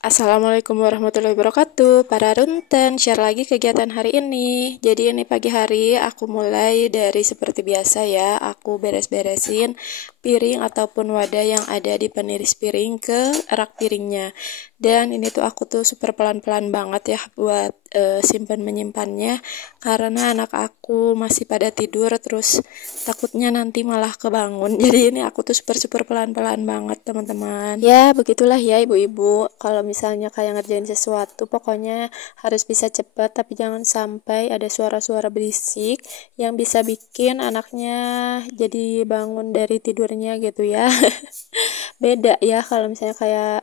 Assalamualaikum warahmatullahi wabarakatuh. Para runten, share lagi kegiatan hari ini. Jadi ini pagi hari aku mulai dari seperti biasa ya. Aku beres-beresin piring ataupun wadah yang ada di peniris piring ke rak piringnya. Dan ini tuh aku tuh super pelan-pelan banget ya buat simpan menyimpannya karena anak aku masih pada tidur, terus takutnya nanti malah kebangun. Jadi ini aku tuh super pelan-pelan banget teman-teman. Ya begitulah ya ibu-ibu, kalau misalnya kayak ngerjain sesuatu pokoknya harus bisa cepat, tapi jangan sampai ada suara-suara berisik yang bisa bikin anaknya jadi bangun dari tidurnya gitu ya. Beda ya kalau misalnya kayak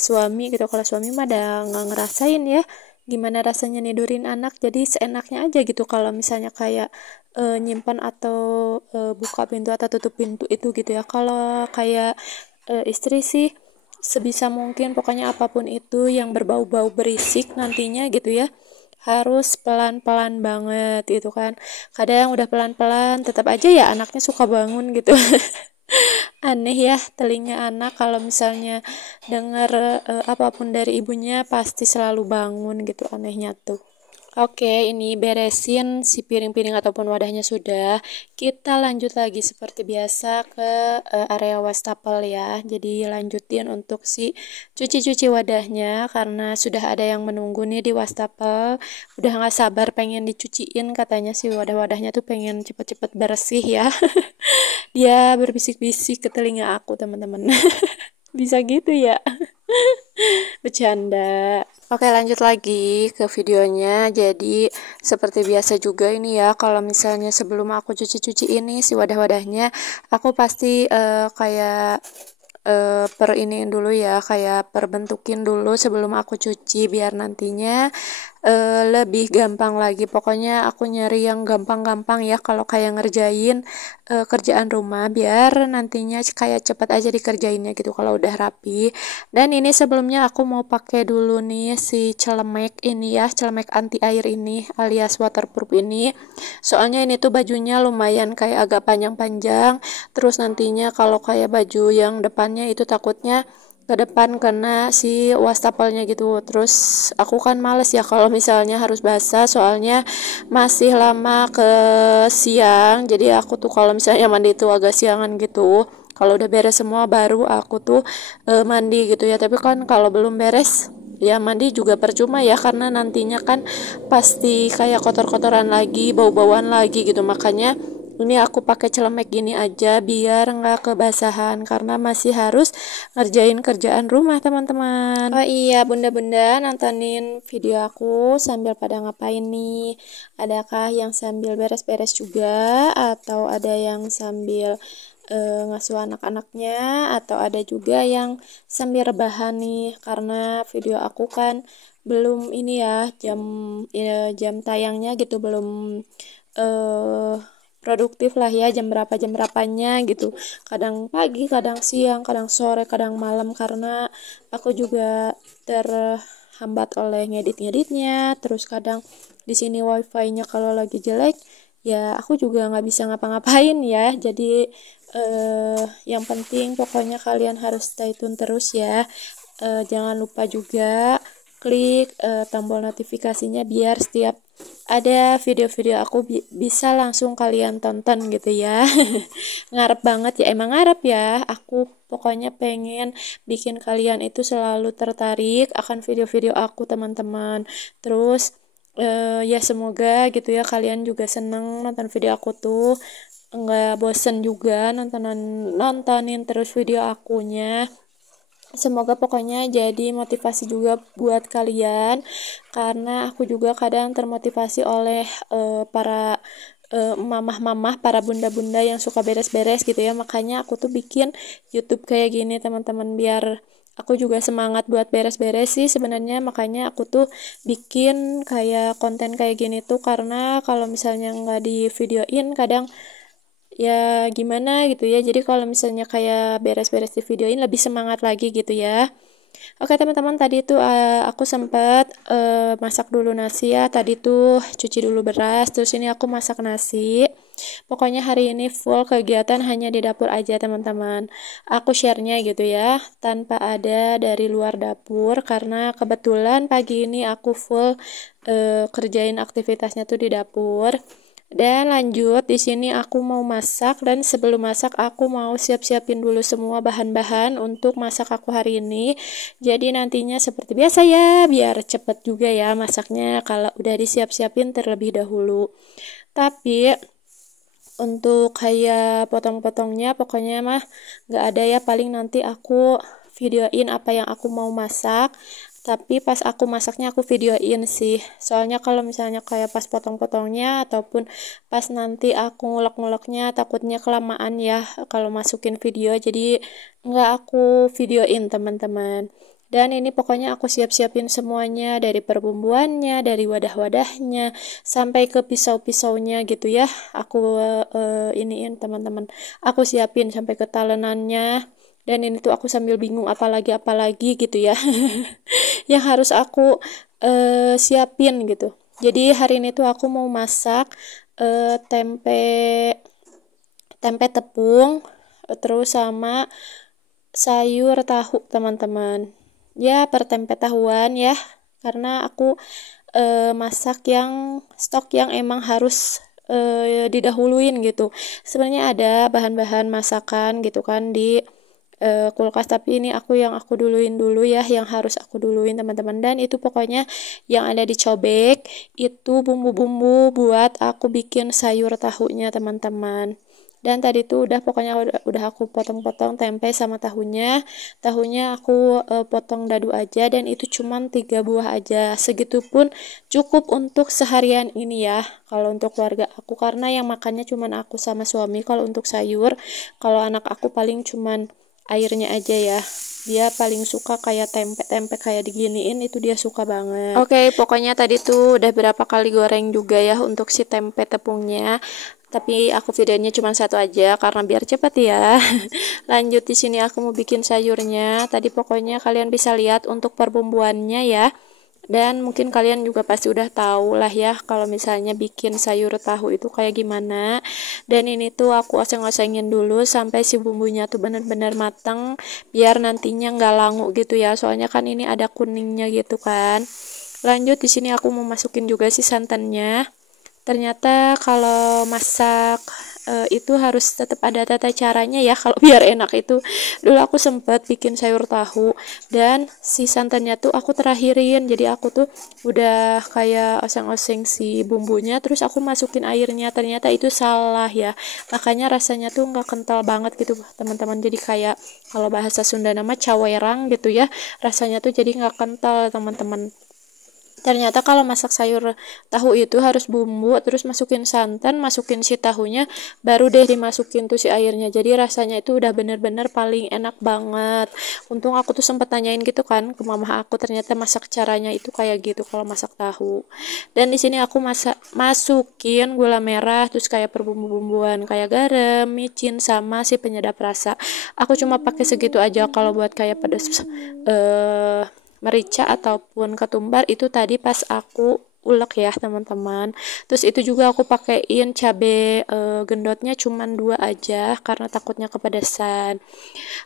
suami gitu. Kalau suami mah ada nggak ngerasain ya gimana rasanya nidurin anak, jadi seenaknya aja gitu. Kalau misalnya kayak nyimpan atau buka pintu atau tutup pintu itu gitu ya. Kalau kayak istri sih sebisa mungkin pokoknya apapun itu yang berbau-bau berisik nantinya gitu ya harus pelan-pelan banget gitu kan. Kadang udah pelan-pelan tetap aja ya anaknya suka bangun gitu. Aneh ya telinga anak, kalau misalnya dengar apapun dari ibunya pasti selalu bangun gitu, anehnya tuh. Oke, ini beresin si piring-piring ataupun wadahnya sudah. Kita lanjut lagi seperti biasa ke area wastafel ya. Jadi lanjutin untuk si cuci-cuci wadahnya karena sudah ada yang menunggu nih di wastafel. Udah nggak sabar pengen dicuciin, katanya si wadah-wadahnya tuh pengen cepet-cepet bersih ya. Dia berbisik-bisik ke telinga aku, teman-teman. Bisa gitu ya. Bercanda. Oke, lanjut lagi ke videonya. Jadi seperti biasa juga ini ya, kalau misalnya sebelum aku cuci-cuci ini si wadah-wadahnya, aku pasti kayak per iniin dulu ya, kayak perbentukin dulu sebelum aku cuci biar nantinya lebih gampang lagi. Pokoknya aku nyari yang gampang-gampang ya kalau kayak ngerjain kerjaan rumah, biar nantinya kayak cepet aja dikerjainnya gitu kalau udah rapi. Dan ini sebelumnya aku mau pakai dulu nih si celemek ini ya, celemek anti air ini alias waterproof ini. Soalnya ini tuh bajunya lumayan kayak agak panjang-panjang, terus nantinya kalau kayak baju yang depannya itu takutnya ke depan kena si wastafelnya gitu. Terus aku kan males ya kalau misalnya harus basah, soalnya masih lama ke siang. Jadi aku tuh kalau misalnya mandi tuh agak siangan gitu. Kalau udah beres semua baru aku tuh mandi gitu ya. Tapi kan kalau belum beres ya mandi juga percuma ya, karena nantinya kan pasti kayak kotor-kotoran lagi, bau-bauan lagi gitu. Makanya ini aku pakai celemek gini aja biar nggak kebasahan karena masih harus ngerjain kerjaan rumah teman-teman. Oh iya bunda-bunda, nontonin video aku sambil pada ngapain nih? Adakah yang sambil beres-beres juga, atau ada yang sambil ngasuh anak-anaknya, atau ada juga yang sambil rebahan nih? Karena video aku kan belum ini ya, jam tayangnya gitu belum eh produktif lah ya, jam berapanya gitu, kadang pagi, kadang siang, kadang sore, kadang malam, karena aku juga terhambat oleh ngeditnya, terus kadang di sini wifi-nya kalau lagi jelek ya aku juga nggak bisa ngapa-ngapain ya. Jadi yang penting pokoknya kalian harus stay tune terus ya. Jangan lupa juga klik tombol notifikasinya biar setiap ada video-video aku bisa langsung kalian tonton gitu ya. Ngarep banget ya, emang ngarep ya, aku pokoknya pengen bikin kalian itu selalu tertarik akan video-video aku teman-teman. Terus ya semoga gitu ya kalian juga seneng nonton video aku tuh, nggak bosen juga nontonin terus video akunya. Semoga pokoknya jadi motivasi juga buat kalian, karena aku juga kadang termotivasi oleh para mamah-mamah, para bunda-bunda yang suka beres-beres gitu ya. Makanya aku tuh bikin YouTube kayak gini teman-teman, biar aku juga semangat buat beres-beres sih sebenarnya. Makanya aku tuh bikin kayak konten kayak gini tuh karena kalau misalnya nggak di videoin kadang ya gimana gitu ya. Jadi kalau misalnya kayak beres-beres di videoin lebih semangat lagi gitu ya. Oke teman-teman, tadi tuh aku sempat masak dulu nasi ya. Tadi tuh cuci dulu beras, terus ini aku masak nasi. Pokoknya hari ini full kegiatan hanya di dapur aja teman-teman. Aku share-nya gitu ya, tanpa ada dari luar dapur karena kebetulan pagi ini aku full kerjain aktivitasnya tuh di dapur. Dan lanjut di sini aku mau masak, dan sebelum masak aku mau siap-siapin dulu semua bahan-bahan untuk masak aku hari ini. Jadi nantinya seperti biasa ya, biar cepet juga ya masaknya kalau udah disiap-siapin terlebih dahulu. Tapi untuk kayak potong-potongnya pokoknya mah nggak ada ya, paling nanti aku videoin apa yang aku mau masak. Tapi pas aku masaknya aku videoin sih, soalnya kalau misalnya kayak pas potong-potongnya ataupun pas nanti aku ngulek-nguleknya takutnya kelamaan ya kalau masukin video, jadi nggak aku videoin teman-teman. Dan ini pokoknya aku siap-siapin semuanya, dari perbumbuannya, dari wadah-wadahnya sampai ke pisau-pisaunya gitu ya, aku iniin teman-teman, aku siapin sampai ke talenannya. Dan ini tuh aku sambil bingung apalagi gitu ya yang harus aku siapin gitu. Jadi hari ini tuh aku mau masak tempe tepung, terus sama sayur tahu teman-teman. Ya per tempe tahuan ya, karena aku masak yang stok yang emang harus didahuluin gitu. Sebenarnya ada bahan-bahan masakan gitu kan di kulkas, tapi ini yang aku duluin dulu ya, yang harus aku duluin teman-teman. Dan itu pokoknya yang ada di cobek itu bumbu-bumbu buat aku bikin sayur tahunya teman-teman. Dan tadi tuh udah aku potong-potong tempe sama tahunya aku potong dadu aja, dan itu cuman 3 buah aja, segitu pun cukup untuk seharian ini ya kalau untuk keluarga aku, karena yang makannya cuman aku sama suami. Kalau untuk sayur, kalau anak aku paling cuman airnya aja ya, dia paling suka kayak tempe kayak diginiin, itu dia suka banget. Oke, pokoknya tadi tuh udah berapa kali goreng juga ya untuk si tempe tepungnya, tapi aku videonya cuma satu aja karena biar cepet ya. Lanjut di sini aku mau bikin sayurnya. Tadi pokoknya kalian bisa lihat untuk perbumbuannya ya. Dan mungkin kalian juga pasti udah tahu lah ya kalau misalnya bikin sayur tahu itu kayak gimana. Dan ini tuh aku oseng-osengin dulu sampai si bumbunya tuh bener-bener matang, biar nantinya nggak langu gitu ya. Soalnya kan ini ada kuningnya gitu kan. Lanjut di sini aku mau masukin juga si santannya. Ternyata kalau masak itu harus tetap ada tata caranya ya kalau biar enak. Itu dulu aku sempet bikin sayur tahu dan si santannya tuh aku terakhirin, jadi aku tuh udah kayak oseng-oseng si bumbunya terus aku masukin airnya. Ternyata itu salah ya, makanya rasanya tuh nggak kental banget gitu teman-teman, jadi kayak kalau bahasa Sunda nama cawerang gitu ya, rasanya tuh jadi nggak kental teman-teman. Ternyata kalau masak sayur tahu itu harus bumbu, terus masukin santan, masukin si tahunya, baru deh dimasukin tuh si airnya. Jadi rasanya itu udah bener-bener paling enak banget. Untung aku tuh sempet tanyain gitu kan ke mama aku, ternyata masak caranya itu kayak gitu kalau masak tahu. Dan di sini aku masukin gula merah, terus kayak perbumbu-bumbuan kayak garam, micin, sama si penyedap rasa. Aku cuma pakai segitu aja kalau buat kayak pedas merica ataupun ketumbar itu tadi pas aku ulek ya teman-teman. Terus itu juga aku pakein cabe gendotnya cuman 2 aja karena takutnya kepedesan.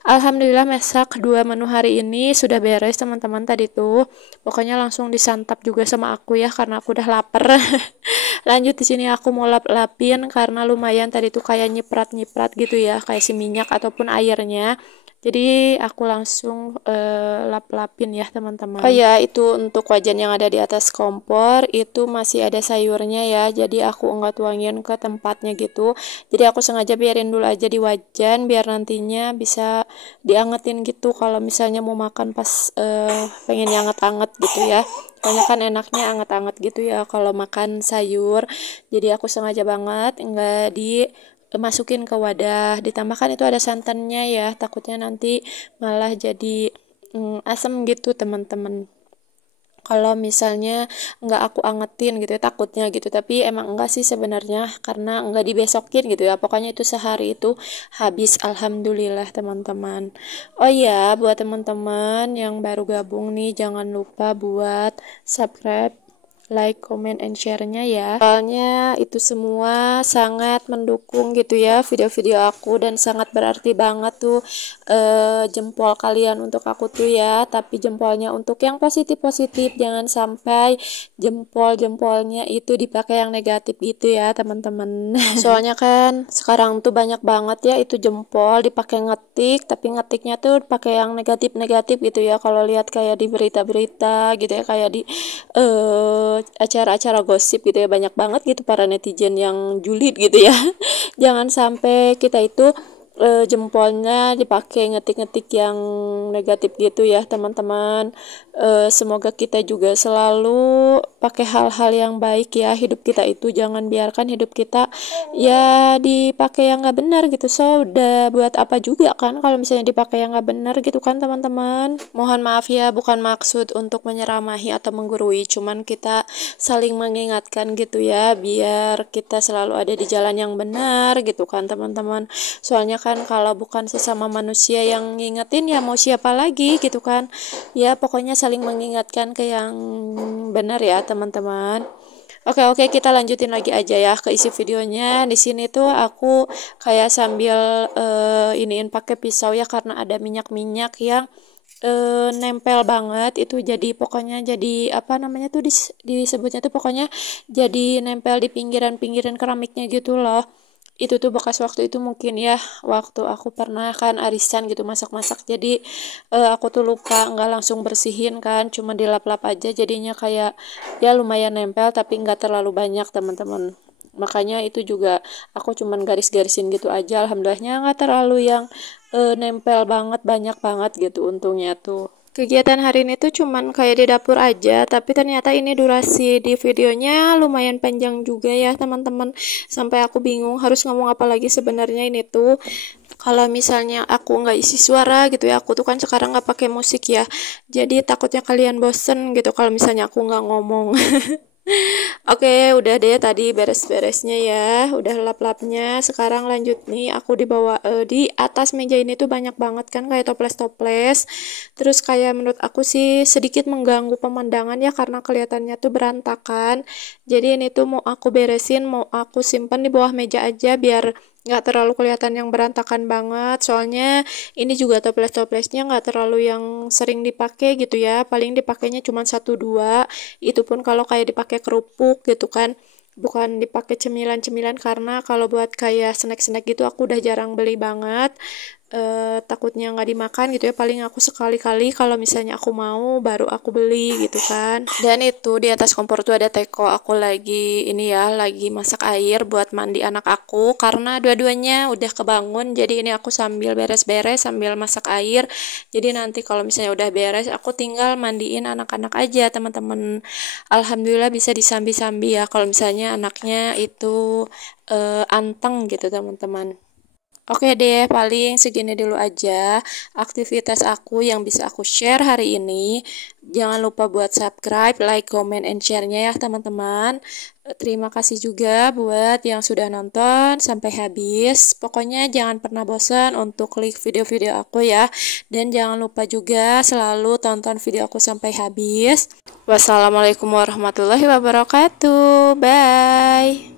Alhamdulillah masak 2 menu hari ini sudah beres teman-teman. Tadi tuh pokoknya langsung disantap juga sama aku ya karena aku udah lapar. Lanjut di sini aku mau lap-lapin karena lumayan tadi tuh kayak nyiprat-nyiprat gitu ya, kayak si minyak ataupun airnya. Jadi aku langsung lap-lapin ya teman-teman. Oh ya, itu untuk wajan yang ada di atas kompor itu masih ada sayurnya ya. Jadi aku enggak tuangin ke tempatnya gitu. Jadi aku sengaja biarin dulu aja di wajan biar nantinya bisa diangetin gitu kalau misalnya mau makan pas pengen yang anget-anget gitu ya. Soalnya kan enaknya anget-anget gitu ya kalau makan sayur. Jadi aku sengaja banget enggak masukin ke wadah, ditambahkan itu ada santannya ya, takutnya nanti malah jadi asam gitu teman-teman kalau misalnya nggak aku angetin gitu ya, takutnya gitu. Tapi emang enggak sih sebenarnya karena nggak dibesokin gitu ya, pokoknya itu sehari itu habis, alhamdulillah teman-teman. Oh ya, buat teman-teman yang baru gabung nih jangan lupa buat subscribe like, comment, and share-nya ya. Soalnya itu semua sangat mendukung gitu ya video-video aku, dan sangat berarti banget tuh jempol kalian untuk aku tuh ya. Tapi jempolnya untuk yang positif-positif, jangan sampai jempol-jempolnya itu dipakai yang negatif gitu ya teman-teman. Soalnya kan sekarang tuh banyak banget ya itu jempol dipakai ngetik, tapi ngetiknya tuh pakai yang negatif-negatif gitu ya. Kalau lihat kayak di berita-berita gitu ya, kayak di acara-acara gosip gitu ya, banyak banget gitu para netizen yang julid gitu ya. Jangan sampai kita itu jempolnya dipakai ngetik-ngetik yang negatif gitu ya teman-teman. Semoga kita juga selalu pakai hal-hal yang baik ya. Hidup kita itu jangan biarkan hidup kita ya dipakai yang nggak benar gitu. So udah buat apa juga kan kalau misalnya dipakai yang nggak benar gitu kan teman-teman. Mohon maaf ya, bukan maksud untuk menyeramahi atau menggurui, cuman kita saling mengingatkan gitu ya, biar kita selalu ada di jalan yang benar gitu kan teman-teman. Soalnya kan kalau bukan sesama manusia yang ngingetin ya mau siapa lagi gitu kan ya. Pokoknya saling mengingatkan ke yang benar ya teman-teman. Oke, kita lanjutin lagi aja ya ke isi videonya. Di sini tuh aku kayak sambil iniin pakai pisau ya, karena ada minyak-minyak yang nempel banget itu. Jadi pokoknya jadi apa namanya tuh disebutnya tuh pokoknya jadi nempel di pinggiran-pinggiran keramiknya gitu loh. Itu tuh bekas waktu itu mungkin ya, waktu aku pernah kan arisan gitu masak-masak, jadi aku tuh lupa nggak langsung bersihin kan, cuma dilap-lap aja, jadinya kayak ya lumayan nempel tapi nggak terlalu banyak teman-teman. Makanya itu juga aku cuman garis-garisin gitu aja, alhamdulillahnya nggak terlalu yang nempel banget, banyak banget gitu untungnya tuh. Kegiatan hari ini tuh cuman kayak di dapur aja, tapi ternyata ini durasi di videonya lumayan panjang juga ya teman-teman. Sampai aku bingung harus ngomong apa lagi sebenarnya ini tuh. Kalau misalnya aku nggak isi suara gitu ya, aku tuh kan sekarang nggak pakai musik ya. Jadi takutnya kalian bosen gitu kalau misalnya aku nggak ngomong. Oke, udah deh tadi beres-beresnya ya, udah lap-lapnya. Sekarang lanjut nih, aku di atas meja ini tuh banyak banget kan kayak toples-toples. Terus kayak menurut aku sih sedikit mengganggu pemandangan ya, karena kelihatannya tuh berantakan. Jadi ini tuh mau aku beresin, mau aku simpan di bawah meja aja biar nggak terlalu kelihatan yang berantakan banget. Soalnya ini juga toples-toplesnya nggak terlalu yang sering dipakai gitu ya, paling dipakainya cuma 1-2, itu pun kalau kayak dipakai kerupuk gitu kan, bukan dipakai cemilan-cemilan. Karena kalau buat kayak snack-snack gitu aku udah jarang beli banget, takutnya nggak dimakan gitu ya. Paling aku sekali-kali kalau misalnya aku mau baru aku beli gitu kan. Dan itu di atas kompor tuh ada teko, aku lagi ini ya, lagi masak air buat mandi anak aku karena dua-duanya udah kebangun. Jadi ini aku sambil beres-beres sambil masak air, jadi nanti kalau misalnya udah beres aku tinggal mandiin anak-anak aja teman-teman. Alhamdulillah bisa disambi-sambi ya kalau misalnya anaknya itu anteng gitu teman-teman. Oke deh, paling segini dulu aja aktivitas aku yang bisa aku share hari ini. Jangan lupa buat subscribe, like, comment, and share-nya ya teman-teman. Terima kasih juga buat yang sudah nonton sampai habis. Pokoknya jangan pernah bosan untuk klik video-video aku ya. Dan jangan lupa juga selalu tonton video aku sampai habis. Wassalamualaikum warahmatullahi wabarakatuh. Bye.